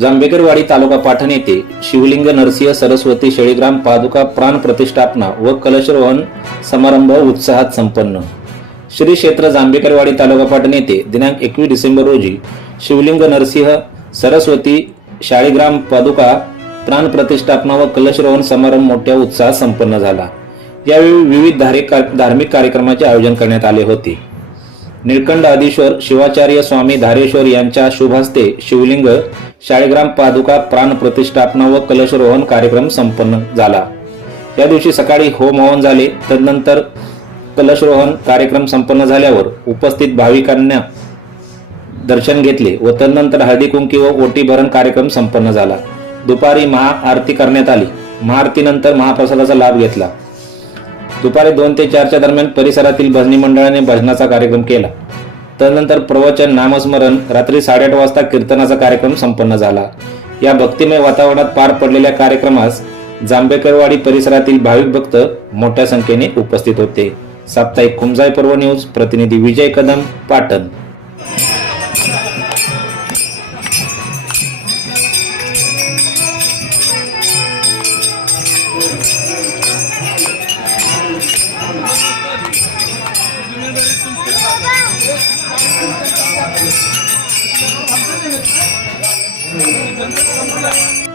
जांभेकरवाडी तालुका पाठण येथे शिवलिंग नरसिंह सरस्वती शेळीग्राम पादुका प्राण प्रतिष्ठापना व कलशरोहण समारंभ उत्साहात संपन्न. श्री क्षेत्र जांभेकरवाडी तालुका पाटण येथे दिनांक एकवीस डिसेंबर रोजी शिवलिंग नरसिंह सरस्वती शाळीग्राम पादुका प्राण प्रतिष्ठापना व कलशरोहण समारंभ मोठ्या उत्साहात संपन्न झाला. यावेळी विविध धार्मिक कार्यक्रमाचे आयोजन करण्यात आले होते. निळकंड आदिश्वर शिवाचार्य स्वामी धारेश्वर यांच्या शुभ हस्ते शिवलिंग शाळेग्राम पादुका प्राण प्रतिष्ठापना व कलशरोहण कार्यक्रम संपन्न झाला. या दिवशी सकाळी होम हवन झाले. तदनंतर कलशरोहण कार्यक्रम संपन्न झाल्यावर उपस्थित भाविकांना दर्शन घेतले व तदनंतर हळदी कुंकी व ओटी भरण कार्यक्रम संपन्न झाला. दुपारी महाआरती करण्यात आली. महाआरतीनंतर महाप्रसादाचा लाभ घेतला. दुपारी दोन ते चारच्या दरम्यान परिसरातील भजनी मंडळाने भजनाचा कार्यक्रम केला. त्यानंतर प्रवचन नामस्मरण रात्री साडेआठ वाजता कीर्तनाचा कार्यक्रम संपन्न झाला. या भक्तिमय वातावरणात पार पडलेल्या कार्यक्रमास जांभेकरवाडी परिसरातील भाविक भक्त मोठ्या संख्येने उपस्थित होते. साप्ताहिक कुमजाई पर्व न्यूज प्रतिनिधी विजय कदम पाटण. 감사합니다.